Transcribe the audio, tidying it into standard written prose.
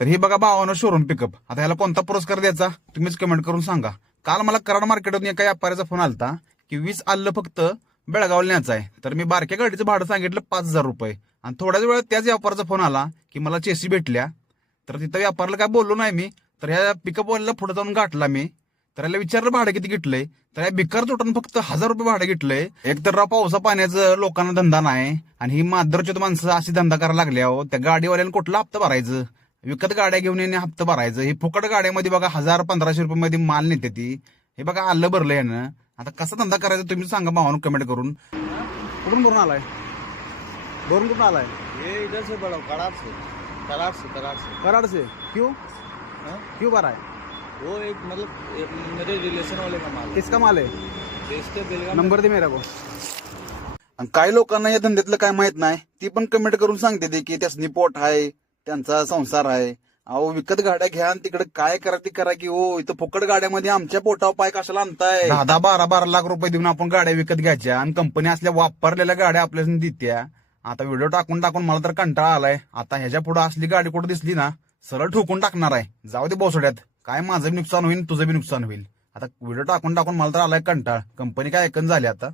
तर हे बघा भावानं शोरूम पिकअप. आता ह्याला कोणता पुरस्कार द्यायचा तुम्हीच कमेंट करून सांगा. काल मला कराड मार्केटमधून एका व्यापाऱ्याचा फोन आलता की 20 आलं फक्त बेळगावला न्यायचं आहे. तर मी बारक्या गाडीचं भाडं सांगितलं 5,000 रुपये. आणि थोड्याच वेळात त्याच व्यापाराचा फोन आला की मला चेसी भेटल्या. तर तिथं व्यापाराला काय बोललो नाही मी. तर ह्या पिकअपवाल्याला पुढे जाऊन गाठला मी. तर याला विचारलं भाडं किती घेतलंय. तर या भिकार चोटानं फक्त 1,000 रुपये भाडं घेतलंय. एक तर पावसा पाण्याचं लोकांना धंदा नाही आणि ही मादरचोत माणसं अशी धंदा करायला लागली अहो. त्या गाडीवाल्याला कुठला हप्ता भरायचं, विकत गाड्या घेऊन येणे हप्ता भरायचं. हे फुकट गाड्यामध्ये बघा 1,000-1,500 रुपये मध्ये माल नेते ती. हे बघा आलं भरलं यानं. आता कसा धंदा करायचा तुम्ही सांगा भावानं कमेंट करून. कुठून भरून आलाय, भरून कुठून आलाय? ये इधर से बढ़ो, कराड़ से, कराड़ से, कराड़ से। कराड से. क्यों हाँ? क्यों भरा है? वो एक मतलब मेरे रिलेशन वाले का माल है। किसका माल है? बेचते बेलगाम। नंबर दे मेरा को. आणि काही लोकांना या धंद्यातलं काय माहित नाही, ती पण कमेंट करून सांगते ते की त्यासनी पोट आहे, त्यांचा संसार आहे. अहो विकत गाड्या घ्या आणि तिकडे काय करा ती करा की हो. इथं फुकट गाड्यामध्ये आमच्या पोटावर पाय कशाला आणताय? 10-12 लाख रुपये देऊन आपण गाड्या विकत घ्यायच्या आणि कंपनी असल्या वापरलेल्या गाड्या आपल्याला देत्या. आता व्हिडिओ टाकून टाकून मला तर कंटाळा आलाय. आता ह्याच्या पुढे असली गाडी कुठे दिसली ना सरळ ठोकून टाकणार आहे. जाऊ दे बोसड्यात, काय माझं बी नुकसान होईल तुझं बी नुकसान होईल. आता व्हिडिओ टाकून टाकून मला तर आलाय कंटाळ. कंपनी काय ऐकून झाली आता.